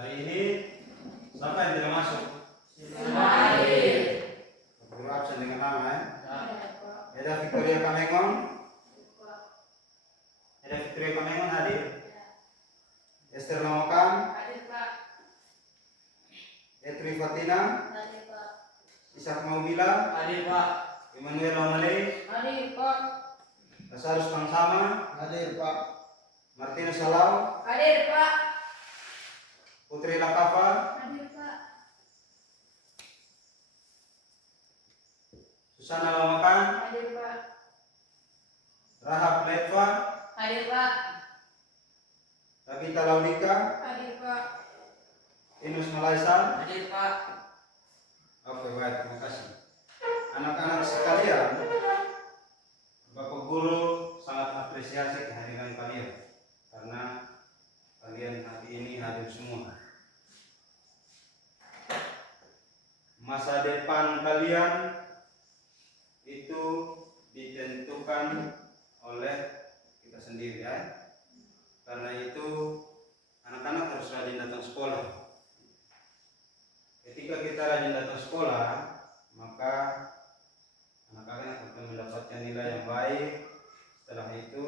Hari ini siapa yang tidak masuk? Hadir. Guru absen dengan nama ya. Ya. Ada Victoria Kamengon. Ada Victoria Kamengon hadir. Esther Lamokan. Hadir Pak. Etri Fatina. Hadir Pak. Ishak Maubila. Hadir Pak. Emmanuel Lamalei. Hadir Pak. Lazarus Tangsama. Hadir Pak. Martinus Salau. Hadir Pak. Putri Lakafa. Hadir Pak. Susana Lamokan. Hadir Pak. Rahab Letva. Hadir Pak. Tabita Laudika. Hadir Pak. Inus Malaisan. Hadir Pak. Oke, baik, terima kasih. Anak-anak sekalian, Bapak Guru sangat apresiasi kehadiran kalian karena kalian hari ini hadir semua. Masa depan kalian itu ditentukan oleh kita sendiri ya. Karena itu anak-anak harus rajin datang sekolah. Ketika kita rajin datang sekolah, maka anak-anak akan mendapatkan nilai yang baik. Setelah itu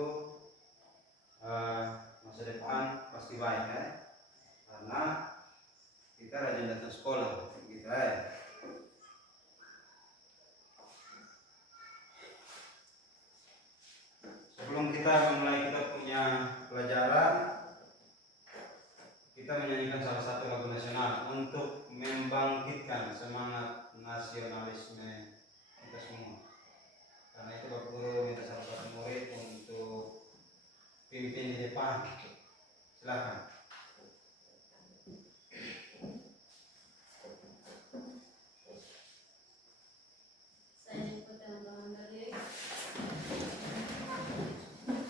masa depan pasti baik ya. Karena kita rajin datang sekolah gitu ya. Sebelum kita memulai kita punya pelajaran, kita menyanyikan salah satu lagu nasional untuk membangkitkan semangat nasionalisme kita semua. Karena itu Bapak Guru minta salah satu murid untuk pimpin di depan. Silakan. Saya jemput teman-teman berdiri.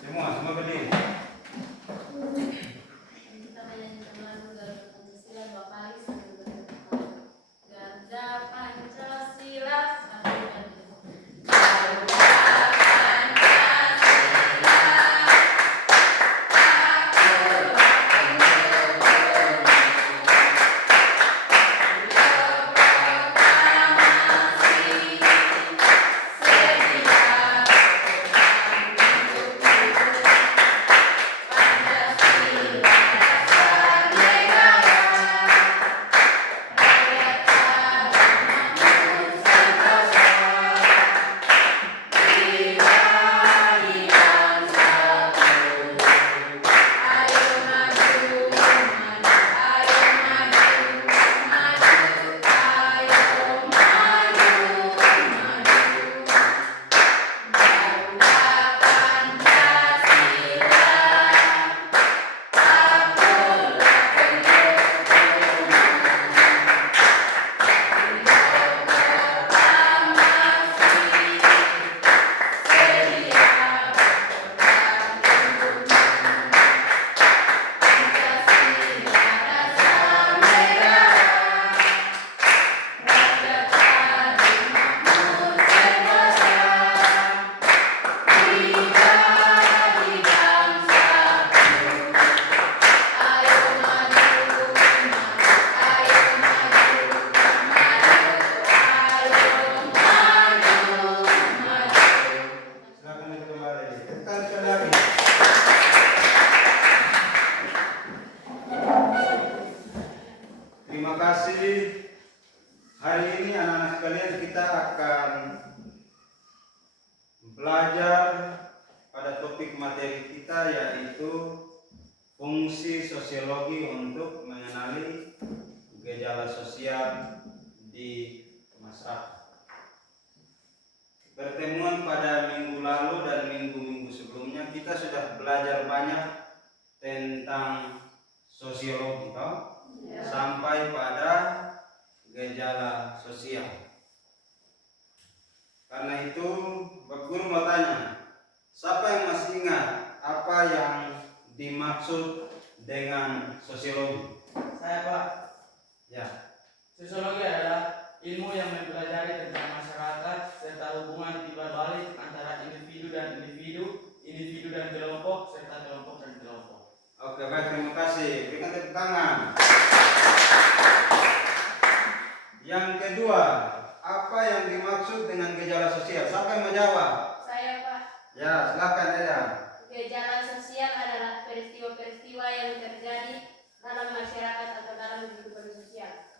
Semua berdiri. Kita menyanyikan lagu Garuda Pancasila 2 kali sambil berdoa. Garuda Pancasila satu dan dua. Garuda Silakan itu kembali. Tekankan lagi. Terima kasih. Hari ini anak-anak sekalian kita akan belajar pada topik materi kita yaitu fungsi sosiologi untuk mengenali gejala sosial di masyarakat. Pertemuan pada minggu lalu dan minggu-minggu sebelumnya kita sudah belajar banyak tentang sosiologi, sampai pada gejala sosial. Karena itu, Bapak Guru mau tanya, siapa yang masih ingat apa yang dimaksud dengan sosiologi? Saya Pak. Ya, Sosiologi adalah ilmu yang mempelajari tentang masyarakat serta hubungan timbal balik antara individu dan individu, individu dan kelompok serta kelompok dan kelompok. oke baik, terima kasih. Berikan tepuk tangan. Yang kedua, apa yang dimaksud dengan gejala sosial? Siapa yang menjawab? Saya, Pak. Ya, silakan ya. Gejala sosial adalah peristiwa-peristiwa yang terjadi dalam masyarakat atau dalam kehidupan sosial.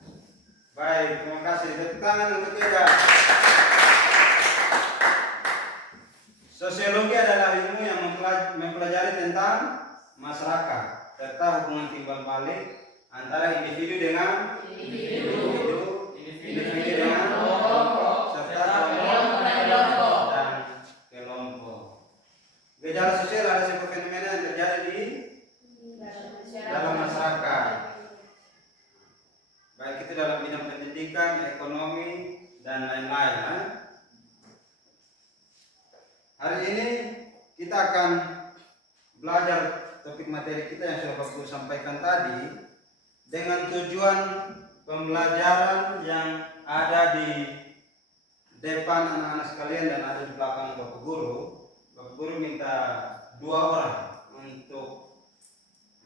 Baik, terima kasih. Tepuk tangan untuk kita. Sosiologi adalah ilmu yang mempelajari tentang masyarakat serta hubungan timbal balik antara individu dengan individu dengan serta kelompok dan kelompok. Gejala sosial adalah sebuah fenomena yang terjadi di dalam masyarakat, baik itu dalam bidang pendidikan, ekonomi, dan lain-lain. Hari ini kita akan belajar topik materi kita yang sudah Bapak Guru sampaikan tadi dengan tujuan pembelajaran yang ada di depan anak-anak sekalian dan ada di belakang Bapak Guru. Bapak Guru minta 2 orang untuk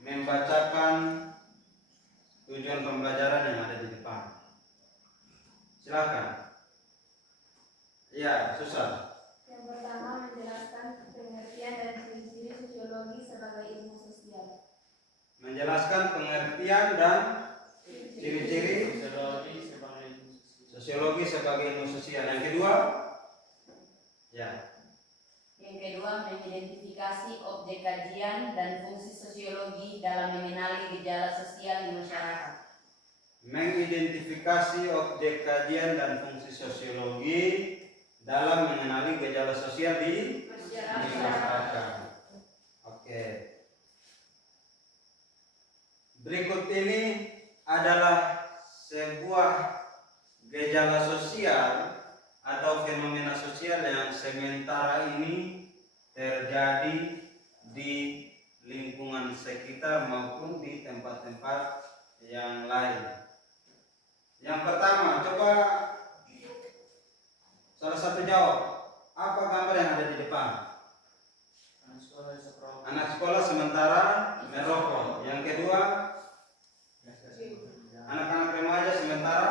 membacakan tujuan pembelajaran yang ada di depan. Silakan. Iya, susah. Yang pertama menjelaskan pengertian dan ciri-ciri sosiologi sebagai ilmu sosial. Menjelaskan pengertian dan ciri-ciri sosiologi sebagai ilmu sosial. Yang kedua, ya. Yang kedua mengidentifikasi objek kajian dan fungsi sosiologi dalam mengenali gejala sosial di masyarakat. Mengidentifikasi objek kajian dan fungsi sosiologi dalam mengenali gejala sosial di masyarakat. Oke. Berikut ini adalah sebuah gejala sosial atau fenomena sosial yang sementara ini terjadi di lingkungan sekitar maupun di tempat-tempat yang lain. Yang pertama, coba salah satu jawab. Apa gambar yang ada di depan? Anak sekolah sementara merokok. Yang kedua, anak-anak remaja sementara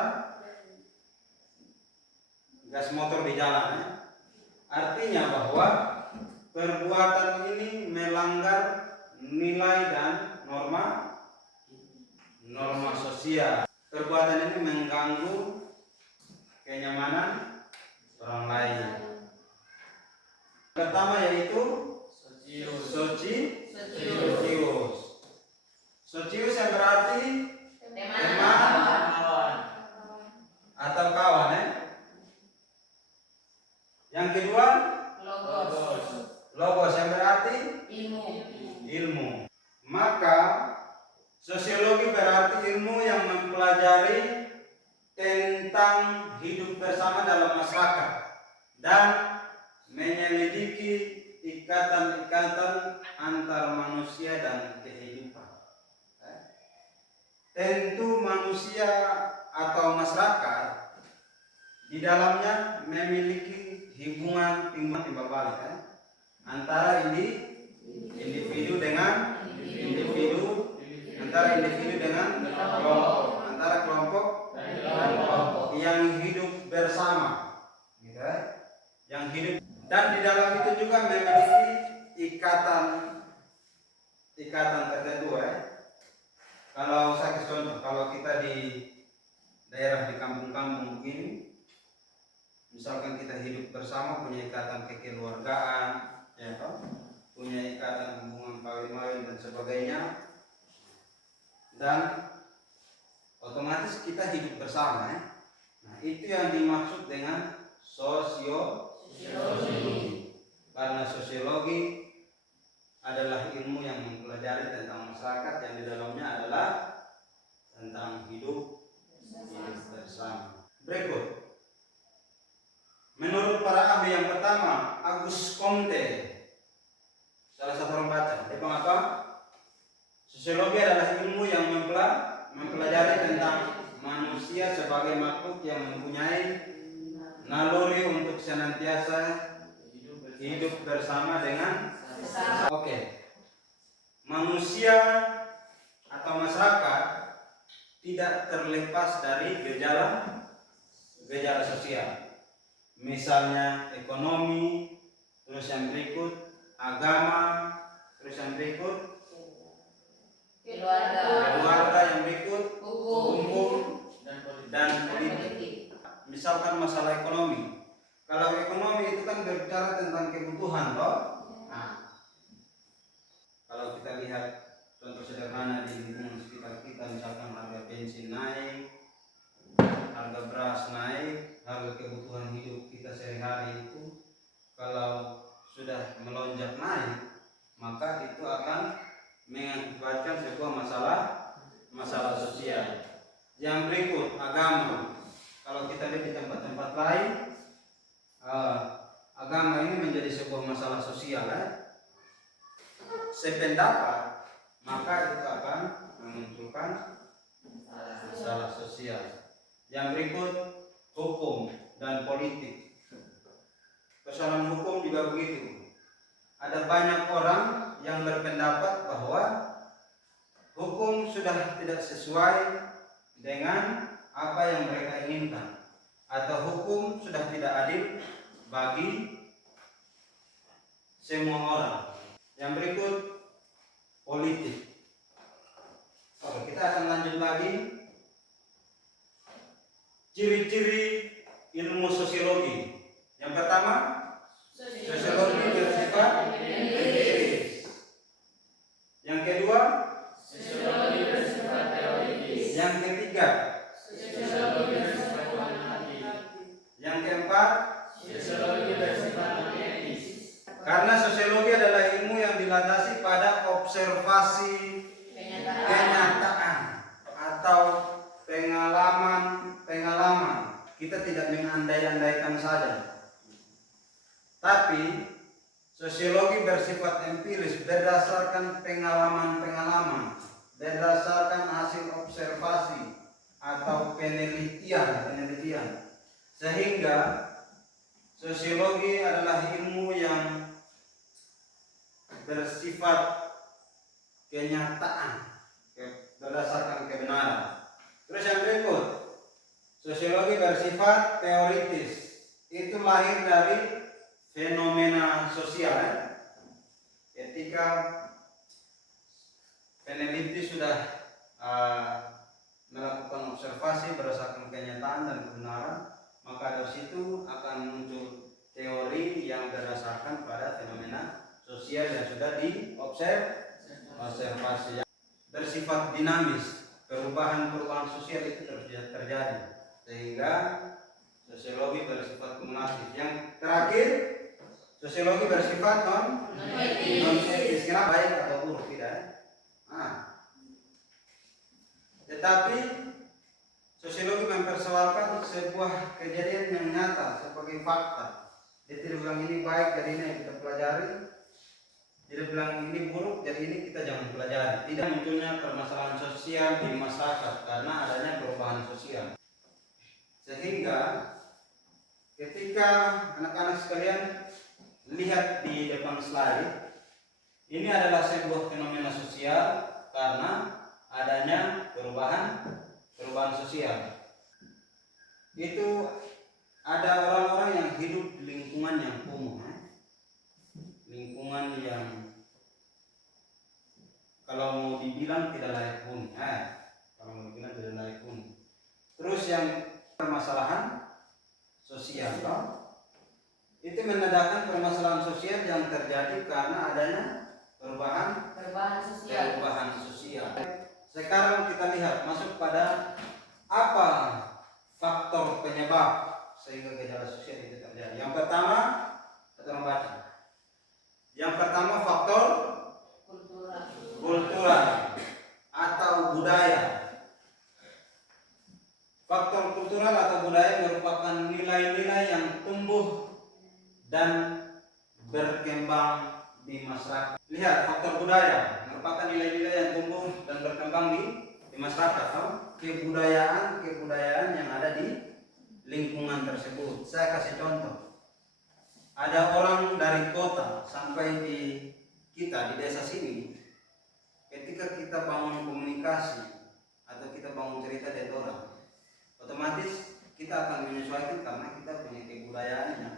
gas motor di jalan. Artinya bahwa perbuatan ini melanggar nilai dan norma sosial. Perbuatan ini mengganggu kenyamanan orang lain. Pertama yaitu Socius yang berarti teman atau kawan. Yang kedua logos yang berarti ilmu. Maka sosiologi berarti ilmu yang mempelajari tentang hidup bersama dalam masyarakat dan menyelidiki ikatan-ikatan antar manusia dan kehidupan. Tentu manusia atau masyarakat di dalamnya memiliki hubungan timbal balik antara individu dengan individu, antara individu dengan kelompok, antara kelompok dan kelompok yang hidup bersama, gitu, yang hidup, dan di dalam itu juga memiliki ikatan tertentu. Kalau saya kasih contoh, kalau kita di daerah di kampung-kampung begini, misalkan kita hidup bersama, punya ikatan kekeluargaan, ya kan? Punya ikatan hubungan kawin-mawin dan sebagainya, dan otomatis kita hidup bersama. Nah, itu yang dimaksud dengan sosiologi. Karena sosiologi adalah ilmu yang mempelajari tentang masyarakat yang di dalamnya adalah tentang hidup bersama. Berikut, menurut para ahli yang pertama, Auguste Comte, salah satu orang baca, dia bilang apa? Sosiologi adalah ilmu yang mempelajari tentang manusia sebagai makhluk yang mempunyai naluri untuk senantiasa hidup bersama dengan Oke. Manusia atau masyarakat tidak terlepas dari gejala gejala sosial. Misalnya ekonomi, terus yang berikut agama, terus yang berikut keluarga, yang berikut hukum dan politik. Misalkan masalah ekonomi. Kalau ekonomi itu kan berbicara tentang kebutuhan, toh. Nah, kalau kita lihat contoh sederhana di lingkungan sekitar kita, misalkan harga bensin naik, harga beras naik, harga kebutuhan hidup kita sehari-hari itu kalau sudah melonjak naik, maka itu akan mengakibatkan sebuah masalah sosial. Yang berikut agama. Kalau kita lihat di tempat-tempat lain, agama ini menjadi sebuah masalah sosial. Sependapat, maka itu akan memunculkan masalah sosial. Yang berikut hukum dan politik. Persoalan hukum juga begitu. Ada banyak orang yang berpendapat bahwa hukum sudah tidak sesuai dengan apa yang mereka inginkan, atau hukum sudah tidak adil bagi semua orang. Yang berikut politik. Oke, kita akan lanjut lagi. Ciri-ciri ilmu sosiologi. Yang pertama, sosiologi bersifat empiris. Yang kedua, Sosiologi bersifat teoritis. yang ketiga, Sosiologi bersifat kuantitatif. yang keempat, Sosiologi bersifat magnetis. karena sosiologi adalah ilmu yang dilandasi pada observasi kenyataan atau pengalaman. Kita tidak mengandai-andaikan saja. Tapi sosiologi bersifat empiris, berdasarkan pengalaman, berdasarkan hasil observasi atau penelitian. Sehingga sosiologi adalah ilmu yang bersifat kenyataan, berdasarkan kebenaran. Terus yang berikut, sosiologi bersifat teoritis. Itu lahir dari fenomena sosial. Ketika peneliti sudah melakukan observasi berdasarkan kenyataan dan kebenaran, maka dari situ akan muncul teori yang berdasarkan pada fenomena sosial yang sudah diobservasi. Bersifat dinamis, perubahan sosial itu terjadi, sehingga sosiologi bersifat kumulatif. Yang terakhir, sosiologi bersifat non-etis. Kenapa? Baik atau buruk, tidak? Tetapi sosiologi mempersoalkan sebuah kejadian yang nyata sebagai fakta. Dia tidak bilang ini baik, jadi ini yang kita pelajari. Tidak bilang ini buruk, jadi ini kita jangan pelajari. Tidak munculnya permasalahan sosial di masyarakat karena adanya perubahan sosial. Sehingga ketika anak-anak sekalian lihat di depan slide, ini adalah sebuah fenomena sosial karena adanya perubahan sosial. Itu ada orang-orang yang hidup di lingkungan yang kumuh, lingkungan yang kalau mau dibilang tidak layak huni, Terus yang permasalahan sosial, itu menandakan permasalahan sosial yang terjadi karena adanya perubahan sosial. Sekarang kita lihat masuk pada apa faktor penyebab sehingga gejala sosial itu terjadi. Yang pertama, kita membaca. Yang pertama faktor kultural atau budaya. Faktor kultural atau budaya merupakan nilai-nilai yang tumbuh dan berkembang di masyarakat. Lihat, faktor budaya merupakan nilai-nilai yang tumbuh dan berkembang di masyarakat. Kebudayaan yang ada di lingkungan tersebut. Saya kasih contoh. Ada orang dari kota sampai di desa sini. Ketika kita bangun komunikasi atau kita bangun cerita dengan orang, otomatis kita akan menyesuaikan karena kita punya kebudayaan yang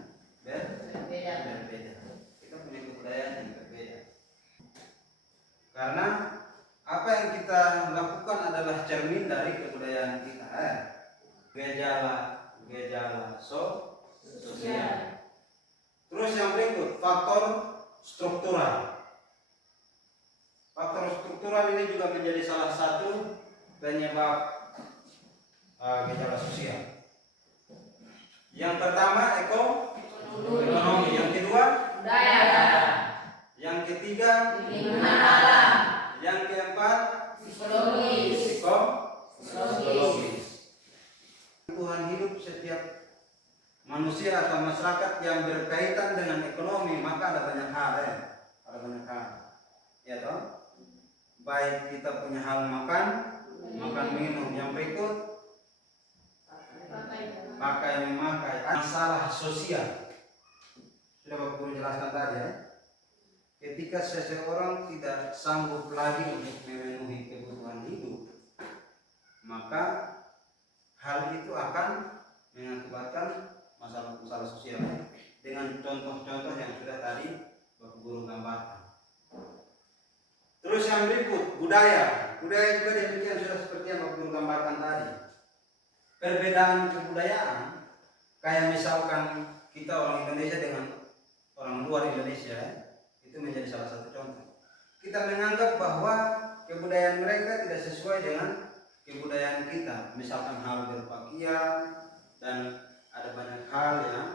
Berbeda. berbeda. Kita punya kebudayaan yang berbeda. Karena apa yang kita lakukan adalah cermin dari kebudayaan kita. Gejala sosial. Terus yang berikut, faktor struktural. Faktor struktural ini juga menjadi salah satu penyebab gejala sosial. Yang pertama ekonomi, yang kedua Budaya. yang ketiga Lingkungan alam. yang keempat Psikologis. psikologis. Kebutuhan hidup setiap manusia atau masyarakat yang berkaitan dengan ekonomi, maka ada banyak hal ya toh? Baik kita punya hal makan minum. Yang berikut pakai memakai, masalah sosial. Sudah Bapak Guru jelaskan tadi ya. Ketika seseorang tidak sanggup lagi untuk memenuhi kebutuhan hidup, maka hal itu akan mengakibatkan masalah sosial dengan contoh-contoh yang sudah tadi Bapak Guru gambarkan. Terus yang berikut budaya juga demikian, sudah seperti yang Bapak Guru gambarkan tadi. Perbedaan kebudayaan, kayak misalkan kita orang Indonesia dengan orang luar Indonesia, itu menjadi salah satu contoh. Kita menganggap bahwa kebudayaan mereka tidak sesuai dengan kebudayaan kita, misalkan hal berpakaian dan ada banyak hal yang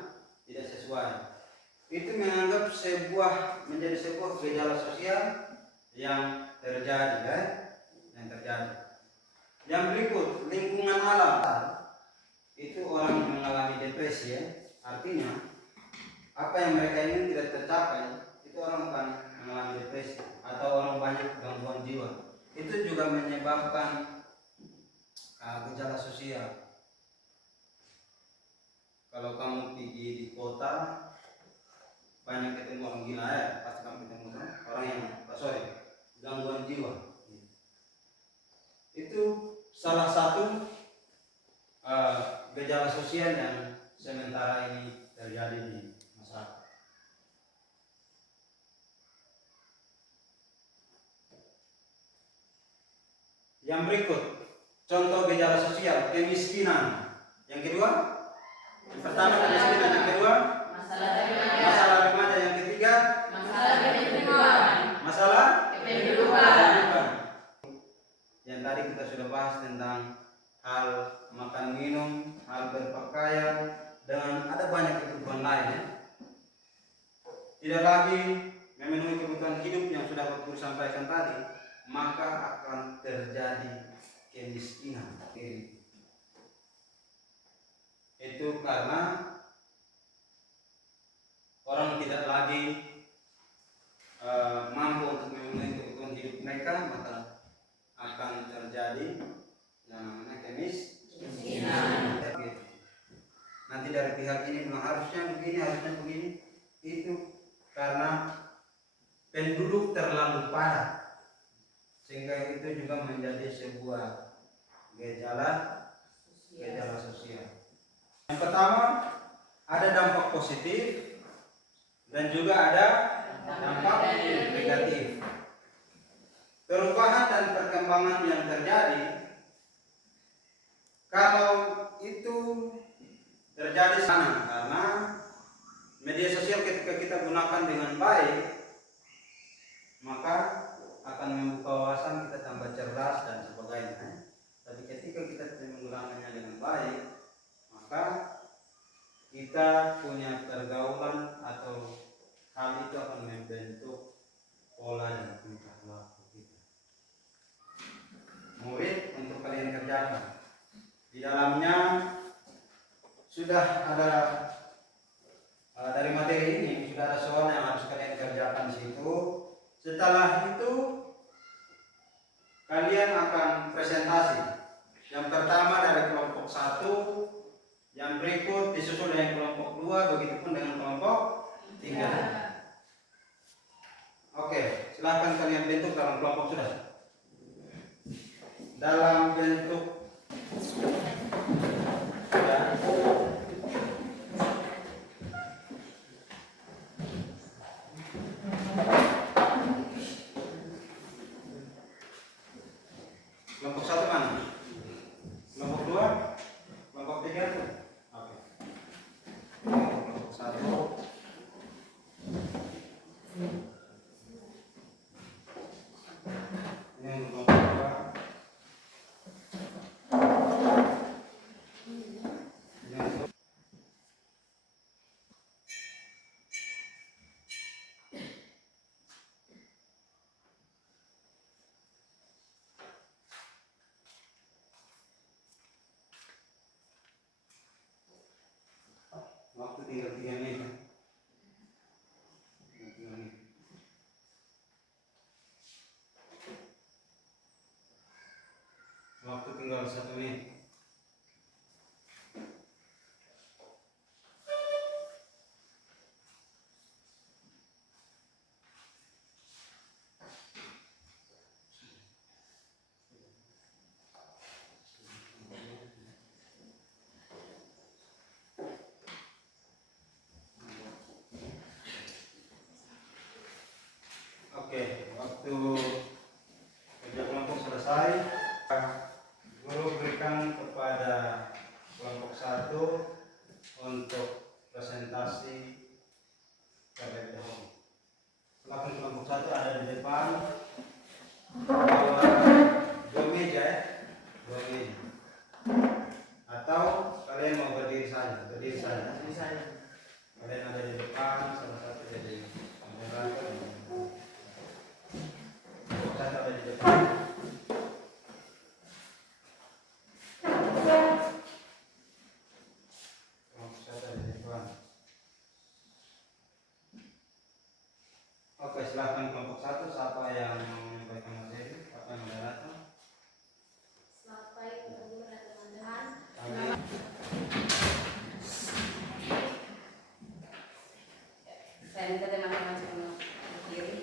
tidak sesuai. Itu menganggap menjadi sebuah gejala sosial yang terjadi Yang berikut, lingkungan alam. Itu orang mengalami depresi ya. Artinya apa yang mereka ingin tidak tercapai, itu orang akan mengalami depresi atau orang banyak gangguan jiwa. Itu juga menyebabkan gejala sosial. Kalau kamu pergi di kota, banyak ketemu orang gila ya, pasti kamu ketemu orang yang gangguan jiwa. Itu salah satu gejala sosial yang sementara ini terjadi di masyarakat. Yang berikut, contoh gejala sosial, kemiskinan. Yang kedua, pertama kemiskinan, yang kedua masalah remaja, yang ketiga masalah kependudukan. Yang tadi kita sudah bahas tentang hal makan minum, hal berpakaian, dan ada banyak kebutuhan lain ya. Tidak lagi memenuhi kebutuhan hidup yang sudah Bapak Guru sampaikan tadi, maka akan terjadi kemiskinan. Itu karena orang tidak lagi mampu untuk memenuhi kebutuhan hidup mereka, maka akan terjadi yang namanya kemiskinan. Nanti dari pihak ini bilang harusnya begini, itu karena penduduk terlalu padat, sehingga itu juga menjadi sebuah gejala sosial. Yang pertama, ada dampak positif dan juga ada dampak negatif. Perubahan dan perkembangan yang terjadi, kalau itu terjadi sana, karena media sosial ketika kita gunakan dengan baik, maka akan membuka wawasan kita tambah cerdas dan sebagainya. Tapi ketika kita menggunakannya dengan baik, maka kita punya pergaulan atau hal itu akan membentuk pola dan tingkah laku kita. Murid, untuk kalian kerjakan. Di dalamnya sudah ada dari materi ini sudah ada soal yang harus kalian kerjakan di situ. Setelah itu kalian akan presentasi. Yang pertama dari kelompok 1, yang berikut disusul dengan kelompok 2, begitupun dengan kelompok 3. Oke, silahkan kalian bentuk dalam kelompok sudah. Dalam bentuk ya. Kelompok 1 mana? Kelompok 2? Kelompok 3? Oke. Kelompok 1. Ini untuk kelompok 2. Ini untuk waktu tinggal 3 menit. Waktu tinggal 1 menit. Oke, waktu kerja kelompok selesai. Guru berikan kepada kelompok 1 untuk presentasi KBP Home. Silakan kelompok 1 ada di depan. Bawa 2 meja ya, 2 meja. Atau kalian mau berdiri saja, berdiri saja. Kalian ada di depan, salah satu jadi moderator. Kelompok 1 ada di depan. Oke, silakan kelompok 1 siapa yang mau menyampaikan materi? Siapa yang moderator? Selamat pagi Bapak Guru dan teman-teman. Kami Saya minta teman-teman semua berdiri.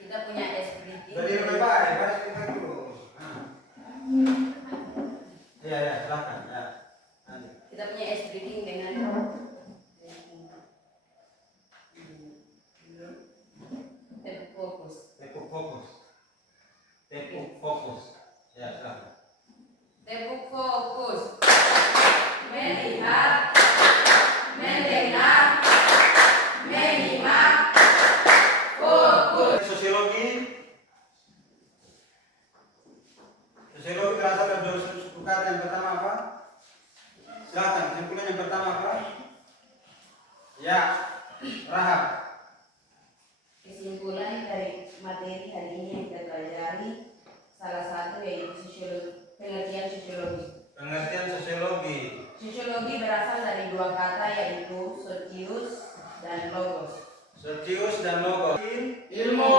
Kita punya SPG. berdiri baik-baik, baik kita dulu. Iya, ya, silakan. Ya. Nanti. Kita punya SPG dengan fokus. Tepuk fokus. Tepuk fokus. Ya, silakan. Tepuk fokus. Melihat, mendengar, menyimak, fokus. Sosiologi. Sosiologi berasal dari dua suku kata. Yang pertama apa? Silakan. Kesimpulan yang pertama apa? Ya, Rahab. Kesimpulan dari materi hari ini yang kita pelajari salah satu yaitu pengertian sosiologi. Pengertian sosiologi. Sosiologi berasal dari dua kata yaitu sotius dan logos. Sotius dan logos. Ilmu.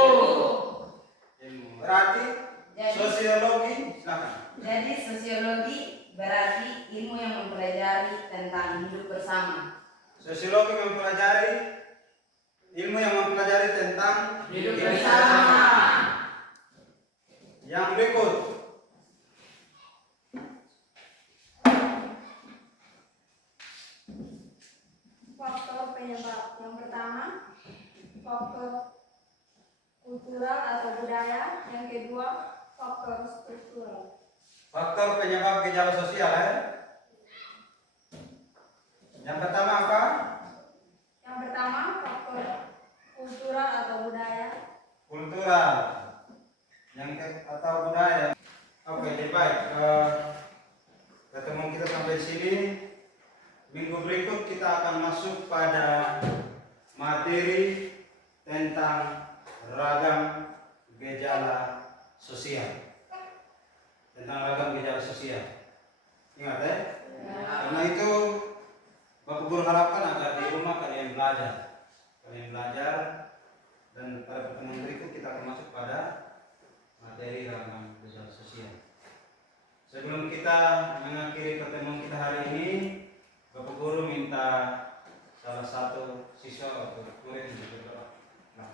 Berarti Jadi- sosiologi. Silakan. Jadi sosiologi berarti ilmu yang mempelajari tentang hidup bersama. Sosiologi mempelajari ilmu yang mempelajari tentang Hidup bersama. Yang berikut. Faktor penyebab. Yang pertama, faktor kultural atau budaya. Yang kedua, faktor struktural. Faktor penyebab gejala sosial ya. Yang pertama apa? Yang pertama, faktor kultural atau budaya. Kultural. Atau budaya. Oke, jadi baik. Pertemuan kita sampai sini. Minggu berikut kita akan masuk pada materi tentang ragam gejala sosial. Tentang ragam gejala sosial. Ingat ya? Karena itu Bapak Guru harapkan agar di rumah kalian belajar. Dan pada pertemuan berikut kita akan masuk pada materi ragam gejala sosial. Sebelum kita mengakhiri pertemuan kita hari ini, Bapak Guru minta salah satu siswa atau murid untuk berdoa. Nah.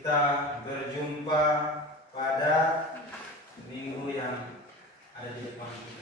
kita berjumpa pada minggu yang ada di depan kita.